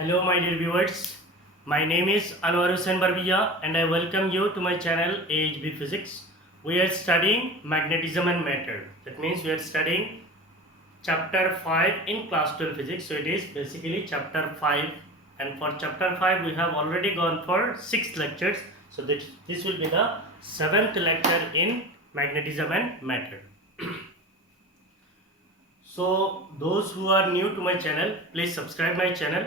Hello, my dear viewers. My name is Anwar Hussain Barbiya, and I welcome you to my channel AHB Physics. We are studying magnetism and matter. That means we are studying chapter 5 in class 12 physics. So it is basically chapter 5, and for chapter 5 we have already gone for 6 lectures. So this will be the 7th lecture in magnetism and matter. So those who are new to my channel, please subscribe my channel.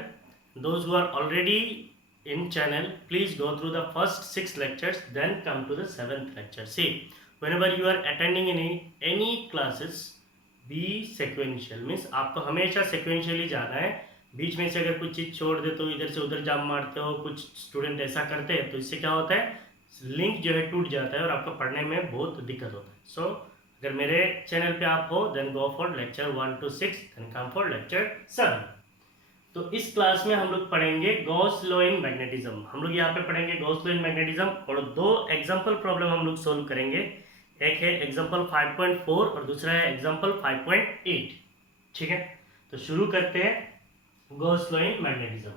Those who are already in channel, please go through the first 6 lectures, then come to the 7th lecture. See, whenever you are attending any classes, be sequential. means आपको हमेशा sequentially जाना है. बीच में से अगर कुछ चीज़ छोड़ देते हो, इधर से उधर जाम मारते हो, कुछ स्टूडेंट ऐसा करते हैं, तो इससे क्या होता है, लिंक जो है टूट जाता है और आपको पढ़ने में बहुत दिक्कत होता है. सो अगर मेरे चैनल पे आप हो, then go for lecture 1 to 6, then come for lecture 7. तो इस क्लास में हम लोग पढ़ेंगे गॉस लॉ इन मैग्नेटिज्म. हम लोग यहाँ पे पढ़ेंगे गॉस लॉ इन मैग्नेटिज्म और 2 एग्जांपल प्रॉब्लम हम लोग सोल्व करेंगे. एक है एग्जांपल 5.4 और दूसरा है एग्जांपल 5.8. ठीक है, तो शुरू करते हैं Gauss law in magnetism.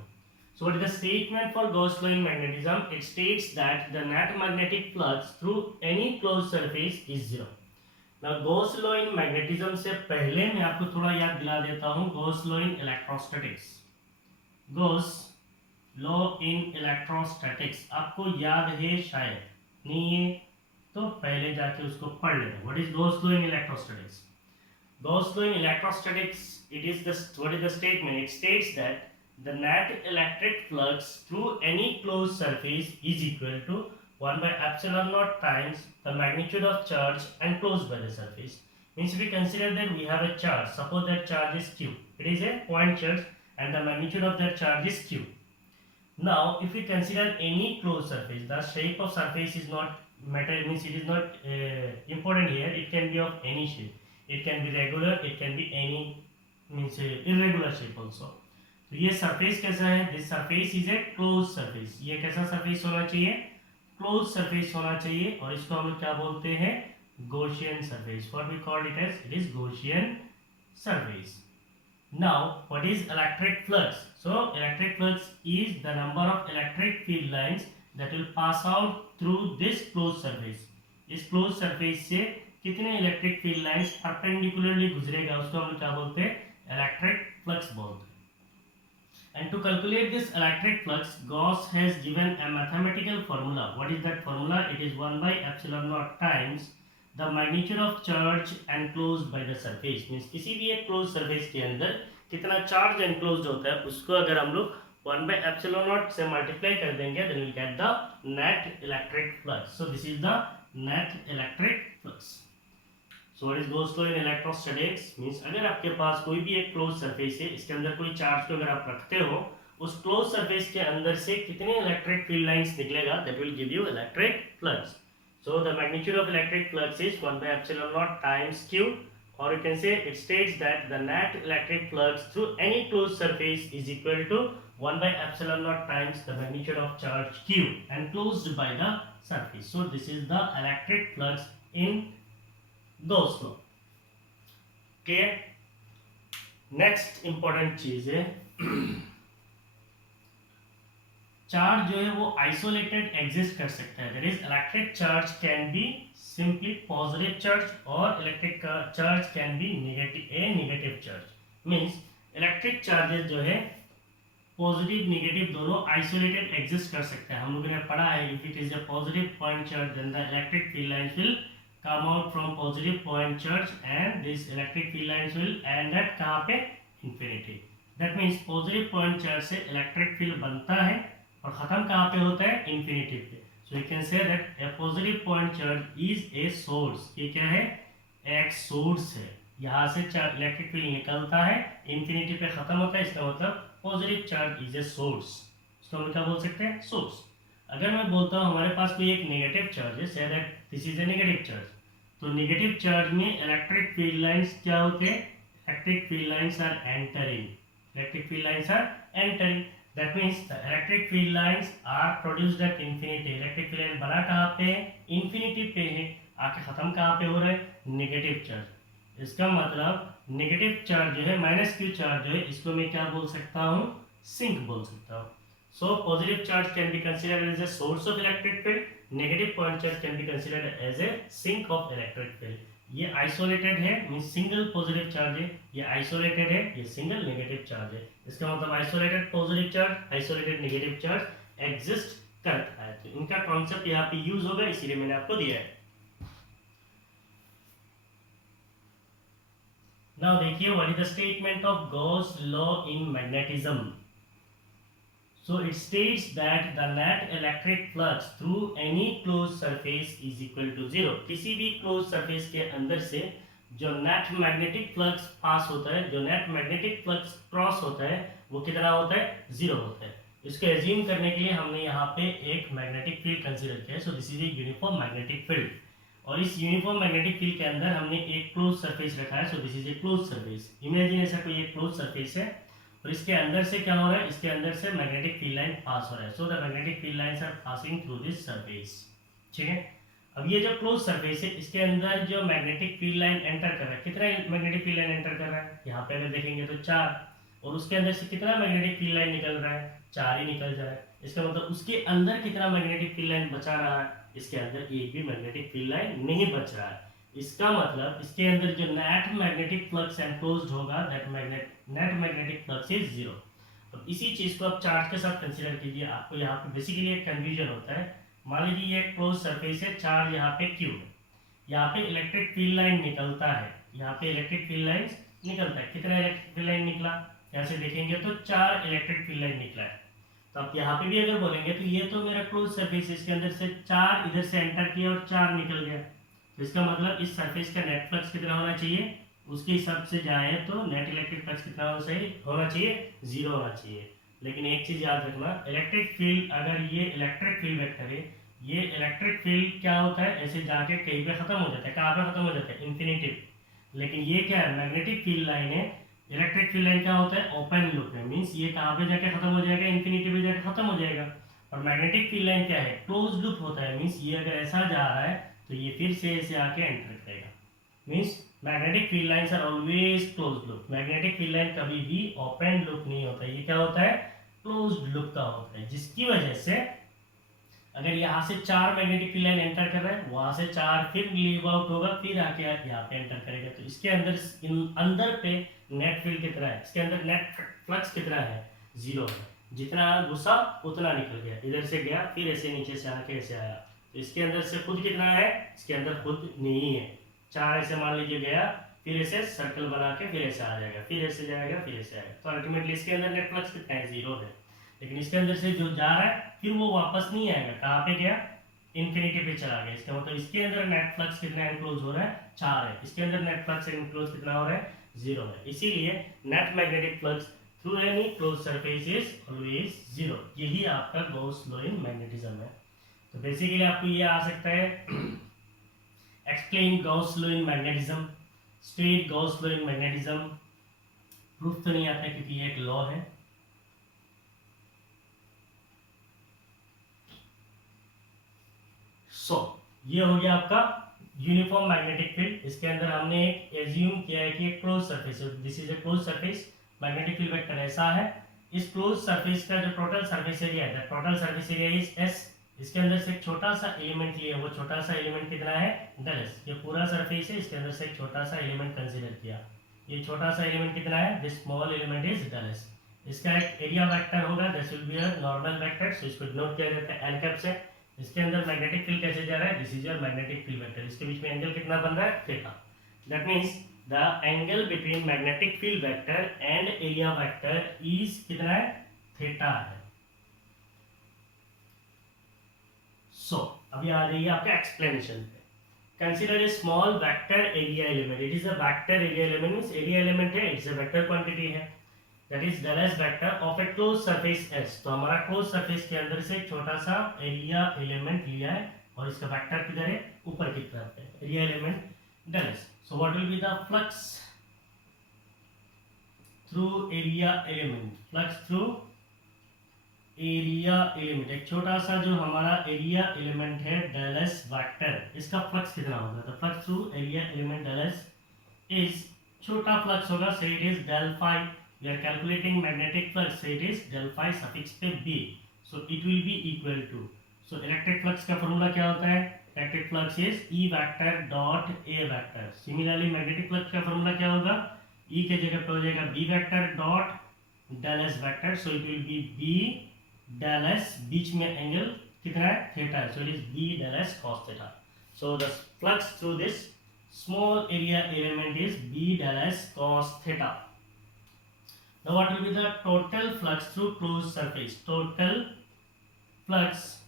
So what is the statement for Gauss law in magnetism? It states that the net magnetic flux through any closed surface is zero. Now Gauss law in magnetism से पहले मैं आपको थोड़ा याद दिला देता हूँ Gauss law in electrostatics. Gauss law in electrostatics आपको याद है शायद, नहीं है तो पहले जाके उसको पढ़ लेना. What is Gauss law in electrostatics? Gauss law in electrostatics, what is the statement? It states that the net electric flux through any closed surface is equal to 1 by epsilon naught times the magnitude of charge enclosed by the surface. Means if we consider that we have a charge, suppose that charge is q, it is a point charge and the magnitude of that charge is q. Now if we consider any closed surface, the shape of surface is not matter, means it is not important here. It can be of any shape, it can be regular, it can be any means irregular shape also. तो ये surface कैसा है, this surface is a close surface. ये कैसा surface होना चाहिए, close surface होना चाहिए, और इसको हम लोग क्या बोलते हैं, Gaussian surface. What we call it as, it is Gaussian surface. Now what is electric flux? So electric flux is the number of electric field lines that will pass out through this close surface. इस close surface से कितने electric field lines perpendicularly गुजरेगा, उसको हम लोग क्या बोलते हैं, इलेक्ट्रिक फ्लक्स बोलते हैं. And to calculate this electric flux, Gauss has given a mathematical formula. What is that formula? It is 1 by epsilon naught times the magnitude of charge enclosed by the surface. Means किसी भी एक closed surface के अंदर कितना charge enclosed होता है, उसको अगर हम लोग 1 by epsilon naught से multiply कर देंगे, then we get the net electric flux. So this is the net electric flux. So what is Gauss law in electrostatics? Means अगर आपके पास कोई भी एक क्लोज सरफेस है, इसके अंदर कोई चार्ज को अगर आप रखते हो, उस क्लोज सरफेस के अंदर से कितने इलेक्ट्रिक फील्ड लाइंस निकलेगा, that will give you electric flux. So the magnitude of electric flux is 1 by epsilon naught times q, or you can say it states that the net electric flux through any closed surface is equal to 1 by epsilon naught times the magnitude of charge q enclosed by the surface. So this is the electric flux in Gauss law. Clear? Next important चीज है, charge जो है वो isolated exist कर सकता है. That is electric charge can be simply positive charge और electric charge can be negative charge. Means electric charges जो है पॉजिटिव नेगेटिव दोनों आइसोलेटेड एग्जिस्ट कर सकते हैं. हम लोगों ने पढ़ा है, if it is a positive point charge then the electric field lines will come out from positive point charge and this electric field lines will end at कहाँ पे, infinity. That means positive point charge से electric field बनता है और खत्म कहाँ पे होता है, infinity पे. So you can say that a positive point charge is a source. ये क्या है, एक source है. यहाँ से electric field निकलता है, infinity पे खत्म होता है, इसका मतलब positive charge is a source. इसको हम क्या बोल सकते हैं, source. अगर मैं बोलता हूँ हमारे पास कोई एक नेगेटिव चार्ज है, say that this is a negative charge, तो नेगेटिव चार्ज में इलेक्ट्रिक फील्ड लाइंस क्या होते हैं, electric field lines are entering, electric field lines are entering. That means the electric field lines are produced at infinity. Electric field line बना कहाँ पे है, infinity पे है, आके खत्म कहाँ पे हो रहा है, नेगेटिव चार्ज. इसका मतलब नेगेटिव चार्ज जो है, माइनस क्यू चार्ज जो है, इसको मैं क्या बोल सकता हूँ, सिंक बोल सकता हूँ। So positive charge can be considered as a source of electric field, negative point charge can be considered as a sink of electric field. ये आइसोलेटेड है मींस सिंगल पॉजिटिव चार्ज है, ये आइसोलेटेड है, ये single negative charge है। इसका मतलब isolated positive charge, isolated negative charge exist करता है। तो इनका कॉन्सेप्ट यहाँ पे यूज होगा, इसीलिए मैंने आपको दिया है। नाउ देखिए what is the statement of Gauss law in magnetism. So it states that the net electric flux through any closed surface is equal to 0। किसी भी closed surface के अंदर से जो net magnetic flux पास होता है, जो net magnetic flux क्रॉस होता है, वो कितना होता है? 0 होता है। इसको एज्यूम करने के लिए हमने यहाँ पे एक मैग्नेटिक फील्ड कंसीडर किया है। So this is a uniform magnetic field, और इस यूनिफॉर्म मैग्नेटिक फील्ड के अंदर हमने एक क्लोज सरफेस रखा है। So this is a close surface. Imagine ऐसा कोई एक क्लोज सरफेस है और इसके अंदर से क्या हो रहा है? इसके अंदर से मैग्नेटिक फील्ड लाइन पास हो रहा है। So the magnetic field lines are passing through this surface. ठीक है, अब ये जो क्लोज सरफेस है इसके अंदर जो मैग्नेटिक फील्ड लाइन एंटर कर रहा है, कितना मैग्नेटिक फील्ड लाइन एंटर कर रहा है? यहाँ पे अगर देखेंगे तो 4, और उसके अंदर से कितना मैग्नेटिक फील्ड लाइन निकल रहा है? 4 ही निकल जा रहा है। इसका मतलब उसके अंदर कितना मैग्नेटिक फील्ड लाइन बचा रहा है? इसके अंदर एक भी मैग्नेटिक फील्ड लाइन नहीं बच रहा है। इसका मतलब इसके अंदर जो नेट मैग्नेटिक फ्लक्स एनक्लोज्ड होगा, that net magnetic flux is 0। अब इसी चीज को आप चार्ज के साथ कंसीडर कीजिए। आपको यहाँ पे बेसिकली एक कंफ्यूजन होता है। मान लीजिए ये क्लोज सरफेस है, चार्ज यहाँ पे क्यू है, यहाँ पे इलेक्ट्रिक फील्ड लाइन निकलता है, यहाँ पे इलेक्ट्रिक फील्ड लाइन निकलता है। कितना इलेक्ट्रिक फील्ड लाइन निकला? ऐसे देखेंगे तो 4 इलेक्ट्रिक फील्ड लाइन निकला है। तो आप यहाँ पे भी अगर बोलेंगे तो ये तो मेरा क्लोज सरफेस है, इसके अंदर से 4 इधर से एंटर किया और 4 निकल गया। तो इसका मतलब इस सरफेस का नेट फ्लक्स कितना होना चाहिए? उसके हिसाब से जाए तो नेट इलेक्ट्रिक फ्लक्स कितना होना चाहिए? 0 होना चाहिए। लेकिन एक चीज याद रखना, इलेक्ट्रिक फील्ड, अगर ये इलेक्ट्रिक फील्ड वेक्टर है, ये इलेक्ट्रिक फील्ड क्या होता है? ऐसे जाके कहीं पे खत्म हो जाता है। कहाँ पे खत्म हो जाता है? इंफिनिटिव। लेकिन ये क्या है? मैग्नेटिक फील्ड लाइन है। इलेक्ट्रिक फील्ड लाइन क्या होता है? ओपन लूप है, मीन्स ये कहाँ पे जाके खत्म हो जाएगा? इंफिनिटी पे जाके खत्म हो जाएगा। और मैग्नेटिक फील्ड लाइन क्या है? क्लोज लूप होता है, मीन्स ये अगर ऐसा जा रहा है तो ये फिर से ऐसे आके एंटर करेगा। Means magnetic field lines are always close loop. Magnetic field line कभी भी ओपन लूप नहीं होता, ये क्या होता है? क्लोज लूप का होता है। जिसकी वजह से अगर यहाँ से 4 मैग्नेटिक फील्ड लाइन एंटर कर रहा है, वहां से 4 फिर लीव आउट होगा, फिर आके यहाँ पे एंटर करेगा। तो इसके अंदर पे नेट फील्ड कितना है? इसके अंदर नेट फ्लक्स कितना है? 0 है। जितना घुसा उतना निकल गया, इधर से गया फिर ऐसे नीचे से आके ऐसे आया। तो इसके अंदर से खुद कितना है? इसके अंदर खुद नहीं है। 4 ऐसे मान लीजिए गया, फिर ऐसे सर्कल बना के फिर ऐसे आ जाएगा, फिर ऐसे जाएगा, फिर ऐसे आएगा। तो अल्टीमेटली इसके अंदर नेट फ्लक्स कितना है? 0 है। लेकिन इसके अंदर से जो जा रहा है फिर वो वापस नहीं आएगा। कहाँ पे गया? इंफिनिटी पे चला गया। इसका मतलब इसके अंदर नेट फ्लक्स कितना एनक्लोज हो रहा है? 4 है। इसके अंदर नेट फ्लक्स एनक्लोज कितना हो रहा है? 0 है। इसीलिए net magnetic flux through any close surface is always 0। यही आपका गॉस लॉ इन मैग्नेटिज्म है। तो बेसिकली आपको ये आ सकता है, explain Gauss law in magnetism, state Gauss law in magnetism. Proof तो नहीं आता क्योंकि ये एक लॉ है। ये हो गया आपका यूनिफॉर्म मैग्नेटिक फील्ड। इसके अंदर हमने एक एज्यूम किया है कि एक क्लोज सरफेस है, this is a close surface. Magnetic field vector ऐसा है। इस क्लोज सरफेस का जो टोटल सरफेस एरिया है, the total surface area is S। इसके अंदर से एक छोटा सा एलिमेंट लिया, वो छोटा सा एलिमेंट कितना है? del S। ये पूरा सरफेस है, इसके अंदर से एक छोटा सा एलिमेंट कंसीडर किया। ये छोटा सा एलिमेंट कितना है? This small element is del S। इसका एक एरिया वेक्टर होगा, this will be a normal vector, so इसको डिनोट किया जाता है n कैप से। इसके अंदर मैग्नेटिक फील्ड कैसे जा रहा है? This is your magnetic field vector. इसके बीच में एंगल कितना बन रहा है? Theta. That means the angle between magnetic field vector and area vector is कितना है? थीटा है। सो अभी आ जाइए आपके एक्सप्लेनेशन पे। Consider a small vector area element. It is a vector area element, means area element है, इट्स अ वेक्टर क्वांटिटी है। That is del S vector of A close surface S। तो हमारा close surface के अंदर से छोटा सा area element लिया है और इसका वेक्टर किधर है? ऊपर की तरफ है, area element del S। So what will be the flux through area element? Flux through area element, एक छोटा सा जो हमारा एरिया एलिमेंट है del S वेक्टर, इसका फ्लक्स कितना होगा? तो flux through area element del S is छोटा फ्लक्स होगा, so it is del phi। we are calculating magnetic flux, so it is del phi suffix पे b, so it will be equal to, so electric flux का formula क्या होता है, electric flux is E vector dot A vector. Similarly magnetic flux का formula क्या होगा, E के जगह पे हो जाएगा B vector dot del S vector, so it will be B del S, बीच में एंगल कितना है, थीटा है, so it is B del S cos theta. So the flux through this small area element is B del S cos theta. Now what will be the total flux through closed surface? Total flux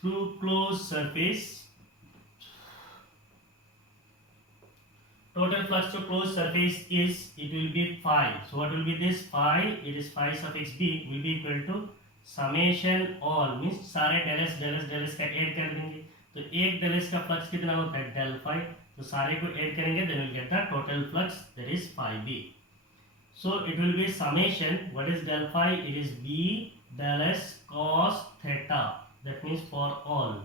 through closed surface. Total flux through closed surface is, it will be phi. So what will be this phi? It is phi suffix b will be equal to summation all, means सारे del s का add कर देंगे, तो एक del s का flux कितना होता है, del phi, तो सारे को ऐड करेंगे, then we'll get the total flux, that is phi b. So it will be summation, what is del phi? It is b del s cos theta, that means for all.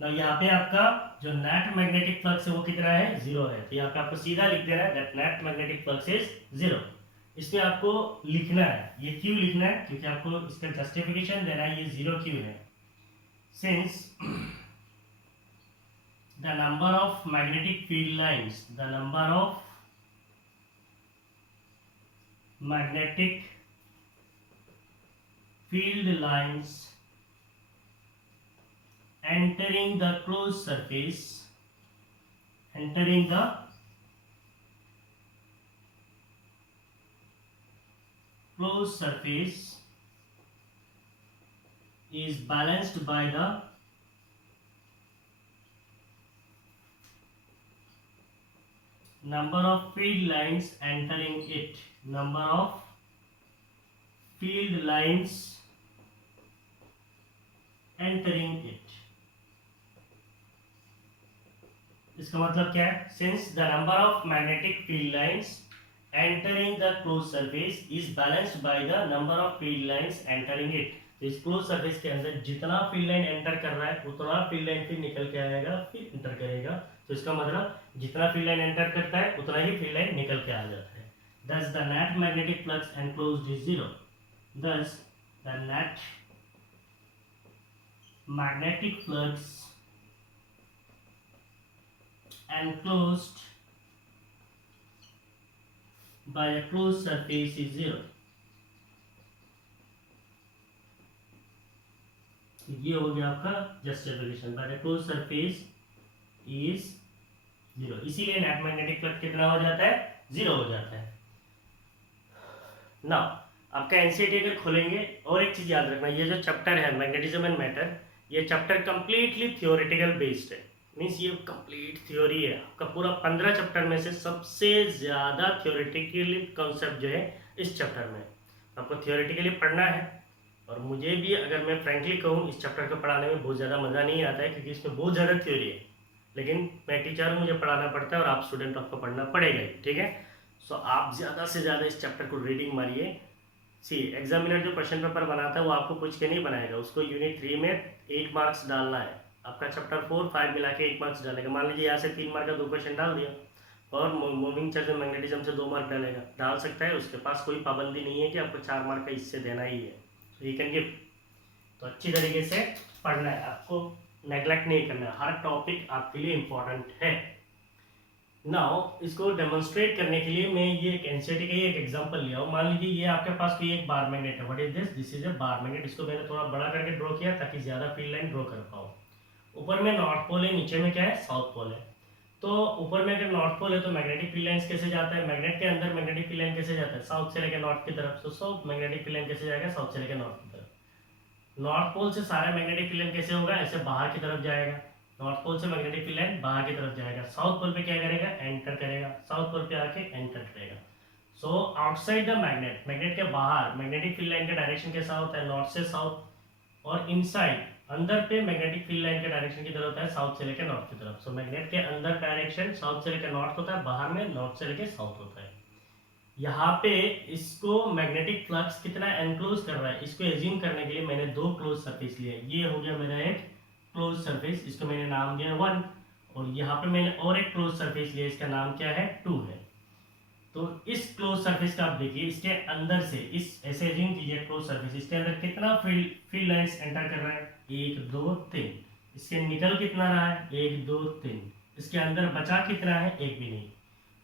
Now यहाँ पे आपका जो net magnetic flux है वो कितना है, zero है, तो यहाँ पे आपको सीधा लिख देना है that net magnetic flux is zero. इसमें आपको लिखना है, ये क्यों लिखना है, क्योंकि आपको इसका जस्टिफिकेशन देना है, ये जीरो क्यों है, since the number of magnetic field lines, the number of magnetic field lines entering the closed surface, entering the closed surface is balanced by the number of field lines entering it, number of field lines entering it. इसका मतलब क्या है, since the number of magnetic field lines entering the closed surface is balanced by the number of field lines entering it, तो इस close surface के अंदर जितना field line enter कर रहा है उतना फील्ड लाइन फिर निकल के आएगा, फिर एंटर करेगा, तो इसका मतलब जितना फील्ड लाइन एंटर करता है उतना ही फील्ड लाइन निकल के आ जाता है. Thus the net magnetic flux enclosed is zero. Thus the net magnetic flux enclosed by a closed surface is zero. ये हो गया आपका justification, by the close surface is zero, इसीलिए नेट मैग्नेटिक फ्लक्स कितना हो जाता है, जीरो हो जाता है. नाउ आपका एनसीईआरटी अगर खोलेंगे, और एक चीज याद रखना, ये जो चैप्टर है मैग्नेटिज्म एंड मैटर, ये चैप्टर कंप्लीटली थ्योरेटिकल बेस्ड है, मीन्स ये कंप्लीट थ्योरी है. आपका पूरा 15 चैप्टर में से सबसे ज्यादा थ्योरेटिकली कॉन्सेप्ट जो है इस चैप्टर में, आपको थ्योरेटिकली पढ़ना है. और मुझे भी अगर मैं फ्रैंकली कहूँ, इस चैप्टर को पढ़ाने में बहुत ज़्यादा मज़ा नहीं आता है, क्योंकि इसमें बहुत ज़्यादा थ्योरी है, लेकिन मैं टीचर हूँ, मुझे पढ़ाना पड़ता है और आप स्टूडेंट आपको पढ़ना पड़ेगा ही, ठीक है. सो आप ज़्यादा से ज़्यादा इस चैप्टर को रीडिंग मारिए. सी एग्जामिनर जो क्वेश्चन पेपर बनाता है वो आपको पूछ के नहीं बनाएगा, उसको यूनिट 3 में 8 मार्क्स डालना है, आपका चैप्टर 4, 5 मिला के 8 मार्क्स डालेगा. मान लीजिए यहाँ से 3 मार्क का 2 क्वेश्चन डाल दिया, और मूविंग चार्ज मैग्नेटिज्म से 2 मार्क डालेगा, डाल सकता है, उसके पास कोई पाबंदी नहीं है कि आपको 4 मार्क का इससे देना ही है, तो यू कैन गिव. तो अच्छी तरीके से पढ़ना है, आपको नेग्लेक्ट नहीं करना है, हर टॉपिक आपके लिए इम्पोर्टेंट है. नाउ इसको डेमोन्स्ट्रेट करने के लिए मैं ये एक एनसीईआरटी का एक एग्जांपल लिया हूँ. मान लीजिए ये आपके पास कोई एक बार मैग्नेट है, what is this, this is a bar magnet. इसको मैंने थोड़ा बड़ा करके ड्रॉ किया ताकि ज़्यादा फील्ड लाइन ड्रॉ कर पाऊँ. ऊपर में नॉर्थ पोल है, नीचे में क्या है, साउथ पोल है. तो ऊपर में अगर नॉर्थ पोल है तो मैग्नेटिक फील्ड लाइंस कैसे जाता है, मैग्नेट के अंदर मैग्नेटिक फील्ड लाइन कैसे जाता है, साउथ से लेकर नॉर्थ की तरफ. तो साउथ मैग्नेटिक फील्ड लाइन कैसे जाएगा, साउथ से लेकर नॉर्थ की तरफ. नॉर्थ पोल से सारा मैग्नेटिक फील्ड लाइन कैसे होगा, ऐसे बाहर की तरफ जाएगा. नॉर्थ पोल से मैग्नेटिक फील्ड लाइन बाहर की तरफ जाएगा. साउथ पोल पे क्या करेगा, एंटर करेगा, साउथ पोल पे आके एंटर करेगा. So outside the magnet, magnet के बाहर मैग्नेटिक फील्ड लाइन का डायरेक्शन कैसा होता है, नॉर्थ से साउथ. और इनसाइड अंदर पे मैग्नेटिक फील्ड लाइन का डायरेक्शन किधर होता है, साउथ से लेकर नॉर्थ की तरफ. सो मैग्नेट के अंदर डायरेक्शन साउथ से लेकर नॉर्थ होता है, बाहर में नॉर्थ से लेकर साउथ होता है. यहाँ पे इसको मैग्नेटिक फ्लक्स कितना एनक्लोज कर रहा है, इसको एज्यूम करने के लिए मैंने 2 क्लोज सरफेस लिए. ये हो गया मेरा एक क्लोज सरफेस, इसको मैंने नाम दिया 1, और यहाँ पे मैंने और एक क्लोज सरफेस लिया, इसका नाम क्या है, 2 है. तो इस क्लोज सरफेस का आप देखिए, इसके अंदर से इस ऐसे एज्यूम कीजिए क्लोज सरफेस, इसके अंदर कितना फील्ड लाइंस एंटर कर रहा है, 1 2 3। इसके निकल कितना रहा है, 1 2 3। इसके अंदर बचा कितना है, एक भी नहीं।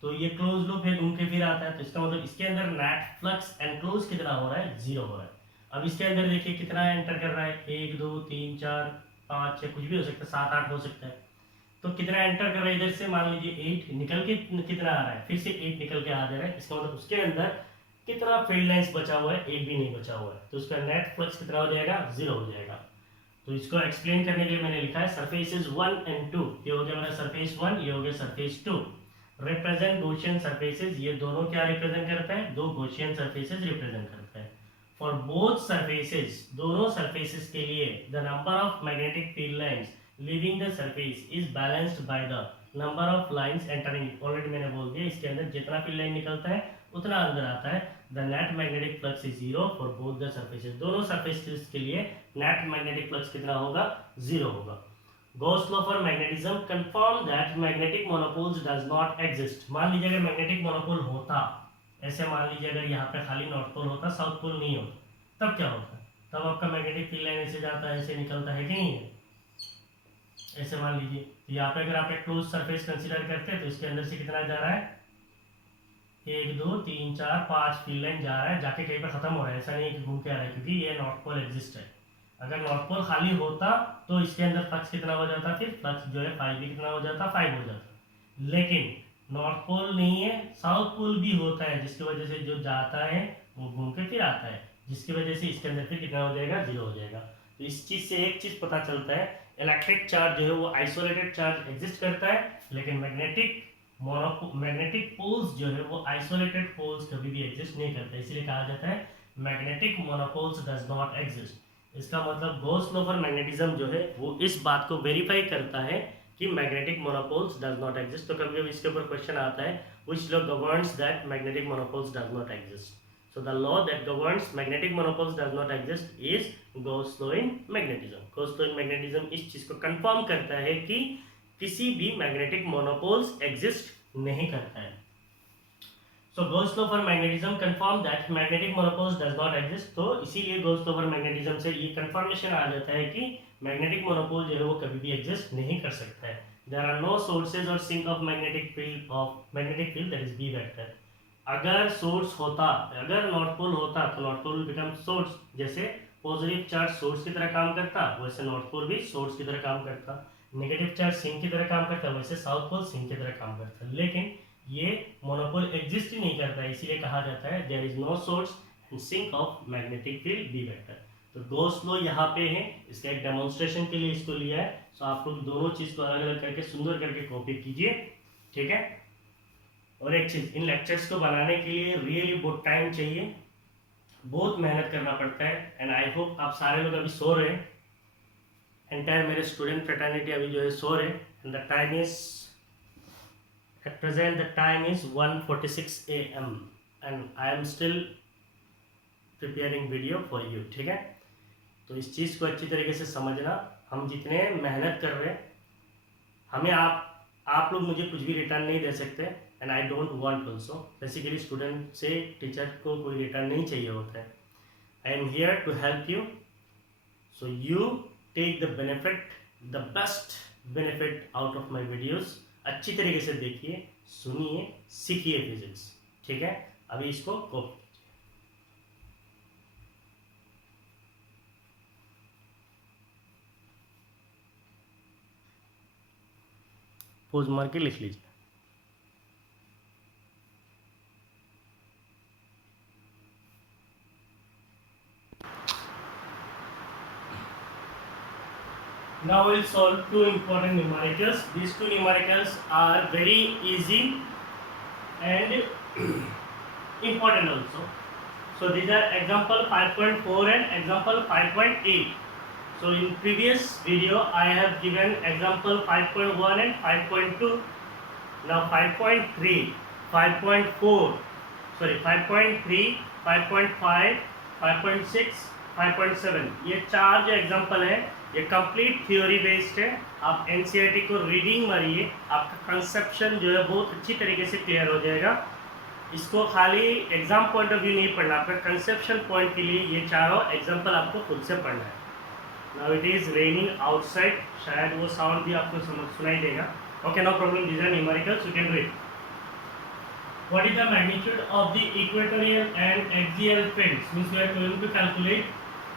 तो ये क्लोज लूप है, घूम के फिर आता है, तो इसका मतलब इसके अंदर नेट फ्लक्स एनक्लोज कितना हो रहा है, 0 हो रहा है। अब इसके अंदर देखिए कितना एंटर कर रहा है, 1 2 3 4 5 6, कुछ भी हो सकता है, 7 8 हो सकता है। तो कितना एंटर कर रहा है इधर से, मान लीजिए 8, निकल के कितना आ रहा है, फिर से 8 निकल के आ जा रहा है। इसका मतलब उसके अंदर कितना फील्ड लाइंस बचा हुआ है, एक भी नहीं बचा हुआ है। तो उसका नेट फ्लक्स कितना हो जाएगा, 0 हो जाएगा। तो इसको एक्सप्लेन करने के लिए मैंने लिखा है सरफेसेस 1 एंड 2। ये हो गया मेरा सरफेस 1, ये हो गया सरफेस 2। रिप्रेजेंट गॉसियन सरफेसेस, ये दोनों क्या रिप्रेजेंट करता है, दो गॉसियन सरफेसेस रिप्रेजेंट करता है। फॉर बोथ सरफेसेस, दोनों सरफेसेस के लिए the number of magnetic field lines leaving the surface is balanced by the number of lines entering. Already मैंने बोल दिया, इसके अंदर जितना फील्ड लाइन निकलता है उतना अंदर आता है। The net magnetic flux is 0 for both the surfaces, दोनों सरफेसेस के लिए नेट मैग्नेटिक फ्लक्स कितना होगा, 0 होगा। Gauss law for magnetism confirm that magnetic monopoles does not exist। मान लीजिए अगर मैग्नेटिक मोनोपोल होता, ऐसे मान लीजिए अगर यहाँ पे खाली नॉर्थ पोल होता, साउथ पोल नहीं होता, तब क्या होता, तब आपका मैग्नेटिक फील्ड लाइन ऐसे जाता है, ऐसे निकलता है कि नहीं है। ऐसे मान लीजिए, तो यहाँ पे अगर आप एक क्लोज सरफेस कंसीडर करते हैं तो इसके अंदर से कितना जा रहा है, 1 2 3 4 5 फील्ड लाइन जा रहा है, जाके कहीं पर खत्म हो रहा है, ऐसा नहीं है कि घूम के आ रहा है, क्योंकि ये नॉर्थ पोल एग्जिस्ट है। अगर नॉर्थ पोल खाली होता तो इसके अंदर फ्लक्स कितना हो जाता, फिर फ्लक्स जो है 5 भी कितना हो जाता, 5 हो जाता। लेकिन नॉर्थ पोल नहीं है, साउथ पोल भी होता है, जिसकी वजह से जो जाता है वो घूम के फिर आता है, जिसकी वजह से इसके अंदर फिर कितना हो जाएगा, 0 हो जाएगा। तो इस चीज से एक चीज पता चलता है, इलेक्ट्रिक चार्ज जो है वो आइसोलेटेड चार्ज एग्जिस्ट करता है, लेकिन मैग्नेटिक पोल्स जो है वो आइसोलेटेड पोल्स कभी भी एग्जिस्ट नहीं करता। इसलिए कहा जाता है magnetic monopoles does not exist. इसका मतलब गॉस लॉ फॉर मैग्नेटिज्म जो है वो इस बात को वेरीफाई करता है कि magnetic monopoles does not exist. तो कभी कभी इसके ऊपर क्वेश्चन आता है, which law governs that magnetic monopoles does not exist. So the law that governs magnetic monopoles does not exist is Gauss law in magnetism. Gauss law in magnetism इस चीज को कंफर्म करता है कि किसी भी मैग्नेटिक मोनोपोल्स एग्जिस्ट नहीं करता है। So Gauss law for magnetism confirm that magnetic monopoles does not exist। तो इसीलिए Gauss law for magnetism से ये कंफर्मेशन आ जाता है कि मैग्नेटिक मोनोपोल जो है वो कभी भी एग्जिस्ट नहीं कर सकता है। There are no sources or sink of magnetic field that is B vector। अगर सोर्स होता, अगर नॉर्थ पोल होता तो नॉर्थ पोल बिकम सोर्स, जैसे पॉजिटिव चार्ज सोर्स की तरह काम करता वैसे नॉर्थ पोल भी सोर्स की तरह काम करता, नेगेटिव चार्ज सिंक की तरह काम करता वैसे साउथ पोल सिंक की तरह काम करता। लेकिन ये मोनोपोल एग्जिस्ट ही नहीं करता, इसीलिए कहा जाता है there is no source and sink of magnetic field B vector. तो गॉस लॉ यहाँ पे है, इसका एक डेमोन्स्ट्रेशन के लिए इसको लिया है। तो आप लोग दोनों चीज को अलग अलग करके सुंदर करके कॉपी कीजिए, ठीक है। और एक चीज, इन लेक्चर्स को बनाने के लिए रियली बहुत टाइम चाहिए, बहुत मेहनत करना पड़ता है। एंड आई होप आप सारे लोग अभी सो रहे हैं, एंटायर मेरे स्टूडेंट फ्रेटर्निटी अभी जो है सो रहे हैं। And the time is at present, the time is 1:46 AM and I am still preparing video for you, ठीक है। तो इस चीज़ को अच्छी तरीके से समझना, हम जितने मेहनत कर रहे हैं, हमें आप लोग मुझे कुछ भी रिटर्न नहीं दे सकते, and I don't want also. Basically student से टीचर को कोई रिटर्न नहीं चाहिए होता है। I am here to help you, so you take the benefit, the best benefit out of my videos. अच्छी तरीके से देखिए, सुनिए, सीखिए फिजिक्स, ठीक है। अभी इसको कॉपी पोज मार के लिख लीजिए। Now we'll solve two important numericals. These two numericals are very easy and important also. So these are example 5.4 and example 5.8. So in previous video I have given example 5.1 and 5.2. Now 5.3, 5.4, sorry 5.3, 5.5, 5.6, 5.7 ये चार जो example है ये complete theory based है। आप NCERT को reading मारिए, आपका कंसेप्शन जो है बहुत अच्छी तरीके से क्लियर हो जाएगा। इसको खाली एग्जाम पॉइंट ऑफ व्यू नहीं पढ़ना, आपका कंसेप्शन पॉइंट के लिए ये चारों एग्जाम्पल आपको खुद से पढ़ना है. Now it is raining outside, शायद वो साउंड भी आपको समझ सुनाई देगा. Okay, no problem, these are numericals, you can read. What is the magnitude of the equatorial and axial fields? Means we are going to calculate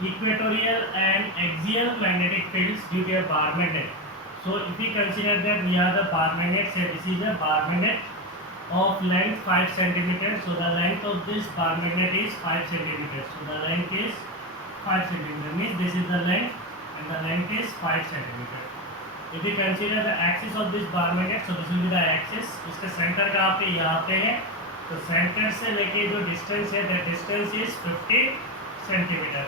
equatorial and axial magnetic fields due to a bar magnet. So if we consider that we are the bar magnet, say this is a bar magnet of length 5 centimeters. So the length of this bar magnet is 5 centimeters. So the length is 5 centimeters. Means this is the length and the length is 5 centimeters. If we consider the axis of this bar magnet, so this will be the axis. इसका centre कहाँ पे, यहाँ पे है. तो centre से लेके जो डिस्टेंस है, that distance is 50 सेंटीमीटर.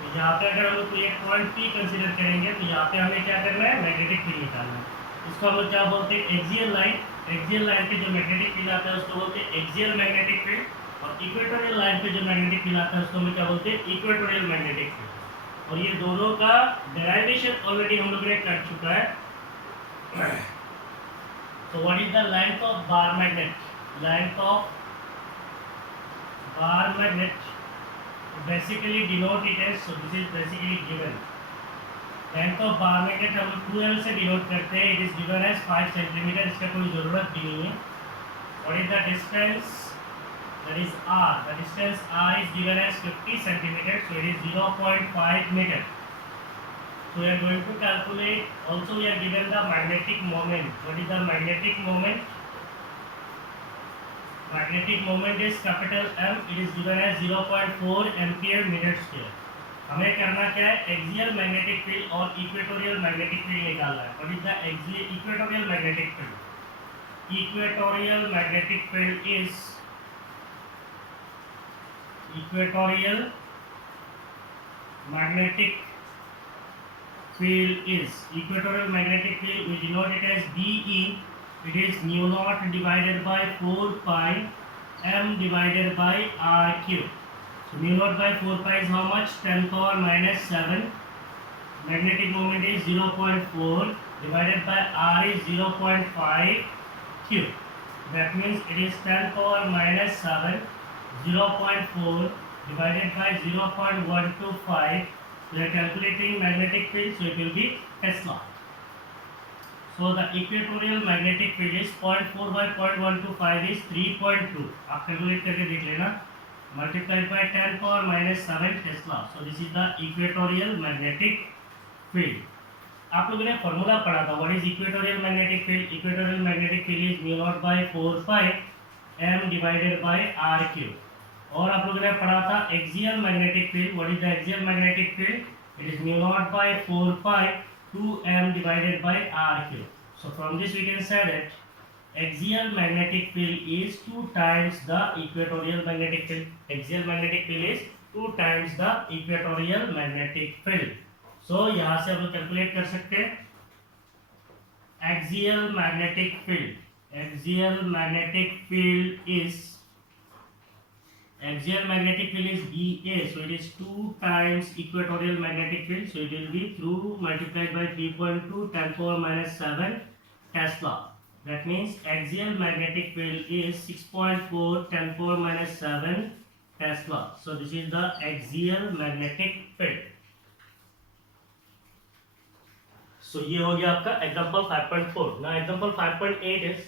तो यहाँ पे अगर हम लोग एक पॉइंट P कंसीडर करेंगे, तो यहाँ पे हमें क्या करना है, मैग्नेटिक फील्ड निकालना है. इसको हम लोग क्या बोलते हैं, एक्सियल लाइन. एक्सियल लाइन पे जो मैग्नेटिक फील्ड आता है उसको बोलते हैं एक्सियल मैग्नेटिक फील्ड, और इक्वेटोरियल लाइन पे जो मैग्नेटिक फील्ड आता है उसको हम क्या बोलते हैं, इक्वेटोरियल मैग्नेटिक फील्ड. और ये दोनों का डेराइवेशन ऑलरेडी हम लोग ने कर चुका है. So what is the length of bar magnet? Length of bar magnet basically denote it as, so this is basically given. Length of bar magnet हम 2L से डिनोट करते हैं. It is given as 5 centimetre. इसका कोई ज़रूरत भी नहीं है. What is the distance? That is R. The distance R is given as 50 centimeters. So it is 0.5 meter. So we are going to calculate. Also we are given the magnetic moment. What is the magnetic moment? Magnetic moment is capital M. It is given as 0.4 ampere meter square. हमें करना क्या है, axial magnetic field और equatorial magnetic field निकालना है. What is the axial equatorial magnetic field? Equatorial magnetic field is equatorial magnetic field is equatorial magnetic field, we denote it as DE. It is mu naught divided by 4 pi m divided by r cube. So mu naught by 4 pi is how much, 10 power minus 7. Magnetic moment is 0.4 divided by r is 0.5 cube. That means it is 10 power minus 7. 0.4 divided by 0.125. We are calculating magnetic field, so it will be Tesla. So the equatorial magnetic field is 0.4 by 0.125 is 3.2. आप calculate करके देख लेना. Multiplied by 10 power minus 7 Tesla. So this is the equatorial magnetic field. आप लोगों ने formula पढ़ा था. What is equatorial magnetic field? Equatorial magnetic field is mu naught by 4 pi m divided by r cube. और आप लोगों ने पढ़ा था axial magnetic field. What is the axial magnetic field? It is mu naught by 4 pi 2m divided by r cube. So from this we can say that axial magnetic field is 2 times the equatorial magnetic field. Axial magnetic field is 2 times the equatorial magnetic field. So यहाँ से हम लोग calculate कर सकते हैं axial magnetic field. Axial magnetic field is axial magnetic field is BA, so it is 2 times equatorial magnetic field, so it will be through multiplied by 3.2 10 power minus 7 Tesla. That means axial magnetic field is 6.4 10 power minus 7 Tesla. So this is the axial magnetic field. So ये हो गया आपका example 5.4. Now example 5.8 is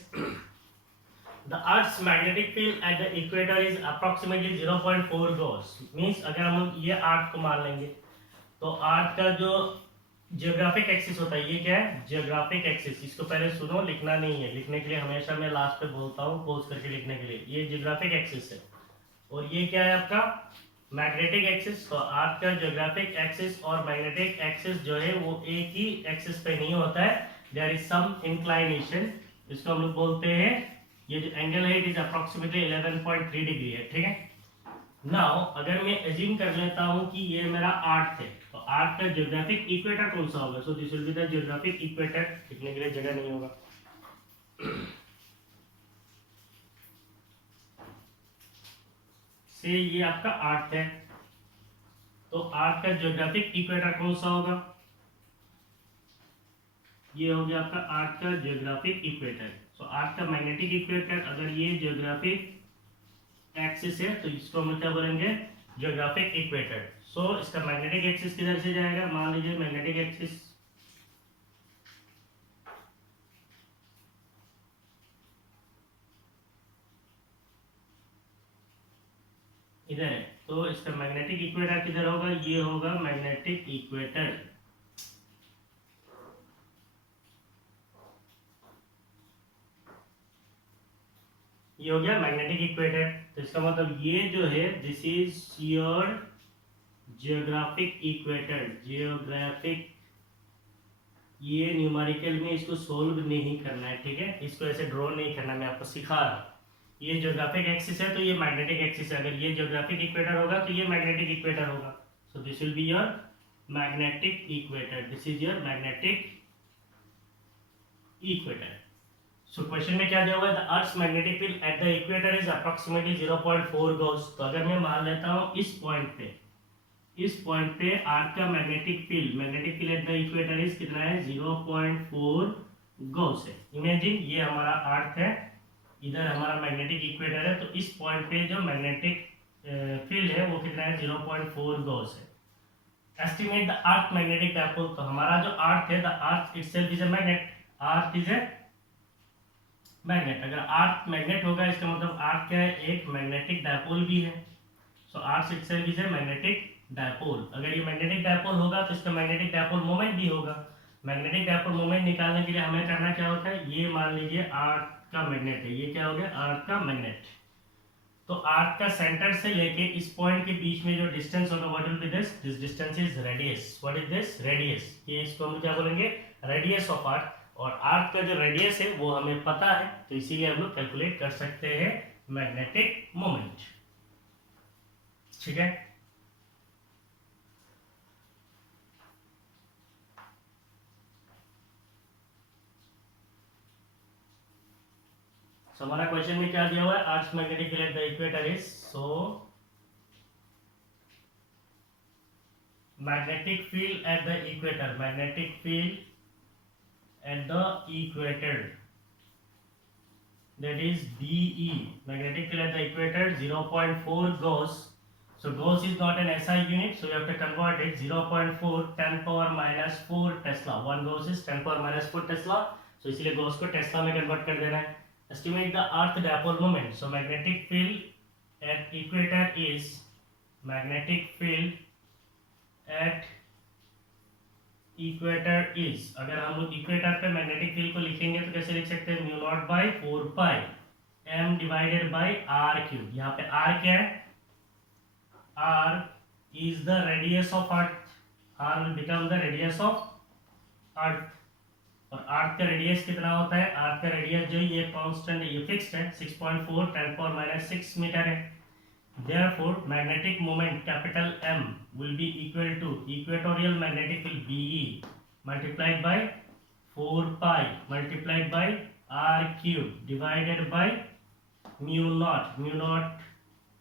the Earth's magnetic field at the equator is approximately 0.4 gauss. Means अगर हम ये अर्थ को मान लेंगे तो अर्थ का जो जियोग्राफिक एक्सिस होता है, ये क्या है, जियोग्राफिक एक्सिस. इसको पहले सुनो, लिखना नहीं है. लिखने के लिए हमेशा मैं लास्ट पे बोलता हूँ पोज करके लिखने के लिए. ये जियोग्राफिक एक्सिस है और ये क्या है आपका मैग्नेटिक एक्सिस. तो अर्थ का जियोग्राफिक एक्सिस और मैग्नेटिक एक्सिस जो है वो एक ही एक्सिस पे नहीं होता है. There is some inclination. इसको हम लोग बोलते हैं, ये जो एंगल है इट इज अप्रोक्सीमेटली 11.3 डिग्री है. ठीक है. नाउ अगर मैं एज्यूम कर लेता हूं कि ये मेरा अर्थ है, तो अर्थ का ज्योग्राफिक इक्वेटर कौन सा होगा? So this will be the geographic equator. लिखने के लिए जगह नहीं होगा. से ये आपका अर्थ है, तो अर्थ का ज्योग्राफिक इक्वेटर कौन सा होगा? ये हो गया आपका अर्थ का ज्योग्राफिक इक्वेटर. सो अर्थ का मैग्नेटिक इक्वेटर, अगर ये ज्योग्राफिक एक्सिस है, तो इसको हम क्या बोलेंगे, जियोग्राफिक इक्वेटर। सो इसका मैग्नेटिक एक्सिस किधर से जाएगा, मान लीजिए मैग्नेटिक एक्सिस इधर है, तो इसका मैग्नेटिक इक्वेटर किधर होगा, ये होगा मैग्नेटिक इक्वेटर। ये हो गया मैग्नेटिक इक्वेटर। तो इसका मतलब ये जो है, this is your geographic equator. Geographic, ये न्यूमेरिकल में इसको सोल्व नहीं करना है, ठीक है, इसको ऐसे ड्रॉ नहीं करना, मैं आपको सिखा रहा हूँ। ये जियोग्राफिक एक्सिस है तो ये मैग्नेटिक एक्सिस है, अगर ये जियोग्राफिक इक्वेटर होगा तो ये मैग्नेटिक इक्वेटर होगा। So this will be your magnetic equator, this is your magnetic equator. So question में क्या दिया हुआ है, the earth's magnetic field at the equator is approximately 0.4 gauss. तो अगर मैं मान लेता हूँ इस पॉइंट पे अर्थ का magnetic field at the equator is कितना है, 0.4 गॉस है। इमेजिन ये हमारा अर्थ है, इधर हमारा मैग्नेटिक इक्वेटर है, तो इस पॉइंट पे जो मैग्नेटिक फील्ड है वो कितना है, 0.4 गॉस है। Estimate the earth magnetic dipole. तो हमारा जो अर्थ है, the earth itself is a magnet, earth is a magnet. अगर अर्थ मैग्नेट होगा इसका मतलब अर्थ क्या है, एक मैग्नेटिक डायपोल भी है। So earth itself is a magnetic dipole. अगर ये मैग्नेटिक डायपोल होगा तो इसका मैग्नेटिक डायपोल मोमेंट भी होगा। मैग्नेटिक डायपोल मोमेंट निकालने के लिए हमें करना क्या होता है, ये मान लीजिए अर्थ का मैग्नेट है, ये क्या हो गया, अर्थ का मैग्नेट। तो अर्थ का सेंटर से लेके इस पॉइंट के बीच में जो डिस्टेंस होगा, what will be this distance is radius. What is this, radius. ये इसको हम क्या बोलेंगे, रेडियस ऑफ अर्थ। और अर्थ का जो रेडियस है वो हमें पता है, तो इसीलिए हम लोग कैलकुलेट कर सकते हैं मैग्नेटिक मोमेंट, ठीक है। सो हमारा क्वेश्चन में क्या दिया हुआ है, earth magnetic field at the equator is, so magnetic field at the equator, magnetic field at the equator, that is BE, magnetic field at the equator 0.4 gauss. So gauss is not an SI unit, so you have to convert it 0.4 10 power minus 4 Tesla. 1 gauss is 10 power minus 4 Tesla, so इसलिए gauss को Tesla में convert कर देना है। Estimate the earth dipole moment. So magnetic field at equator is, magnetic field at equator is, अगर हम लोग equator पे मैग्नेटिक फील्ड को लिखेंगे तो कैसे लिख सकते हैं, mu naught by 4 pi M divided by R cube. यहाँ पे आर क्या है, R is the radius of earth, R will become the radius of earth. और अर्थ का रेडियस कितना होता है, अर्थ का रेडियस जो ये कांस्टेंट है, ये फिक्स्ड है, 6.4 10 पावर माइनस 6 मीटर है। Therefore, magnetic moment capital M will be equal to equatorial magnetic field BE multiplied by 4 pi multiplied by R cube divided by mu naught. Mu naught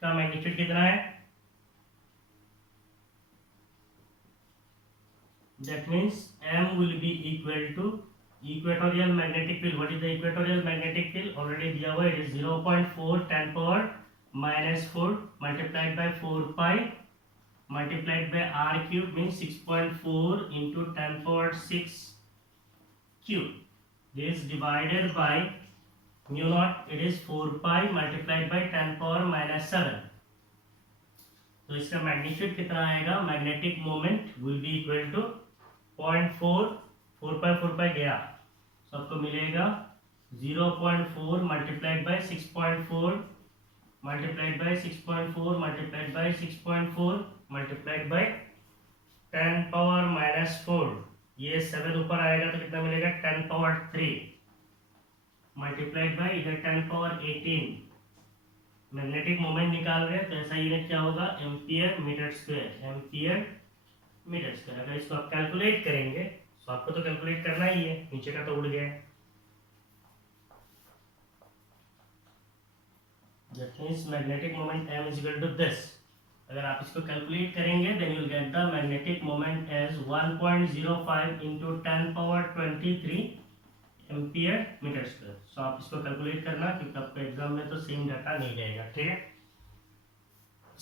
का magnitude कितना है, that means M will be equal to equatorial magnetic field. What is the equatorial magnetic field? Already दिया हुआ है, it is 0.4 10 power minus 4 multiplied by 4 pi multiplied by r cube means 6.4 into 10 power 6 cube. This divided by mu naught, it is 4 pi multiplied by 10 power minus 7. तो इसका magnitude कितना आएगा, magnetic moment will be equal to 0.4, 4 pi गया, तो आपको मिलेगा 0.4 multiplied by 6.4 multiplied by 6.4 multiplied by 6.4 multiplied by 10 power minus 4, ये 7 ऊपर आएगा तो कितना मिलेगा, 10 power 3 multiplied by इधर 10 power 18। मैग्नेटिक मोमेंट निकाल रहे हैं तो ऐसा यूनिट क्या होगा, ampere metre square, ampere metre square. अगर इसको आप कैलकुलेट करेंगे तो आपको तो कैलकुलेट करना ही है, नीचे का तो उड़ गया है। That means magnetic moment M is equal to this. अगर आप इसको कैलकुलेट करेंगे then you will get the magnetic moment as 1.05 into 10 power 23 ampere metre square. So आप इसको कैलकुलेट करना क्योंकि आपको एग्जाम में तो सेम डाटा नहीं जाएगा, ठीक है।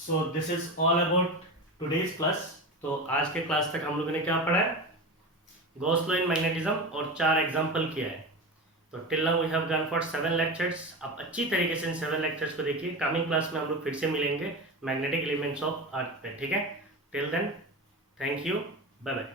So this is all about today's class. तो आज के क्लास तक हम लोगों ने क्या पढ़ा है, गॉस लॉ इन मैग्नेटिज्म और 4 एग्जाम्पल किया है। तो till now we have gone for 7 lectures. आप अच्छी तरीके से इन 7 लेक्चर्स को देखिए। कमिंग क्लास में हम लोग फिर से मिलेंगे मैग्नेटिक एलिमेंट्स ऑफ अर्थ पे, ठीक है। Till then thank you, bye bye.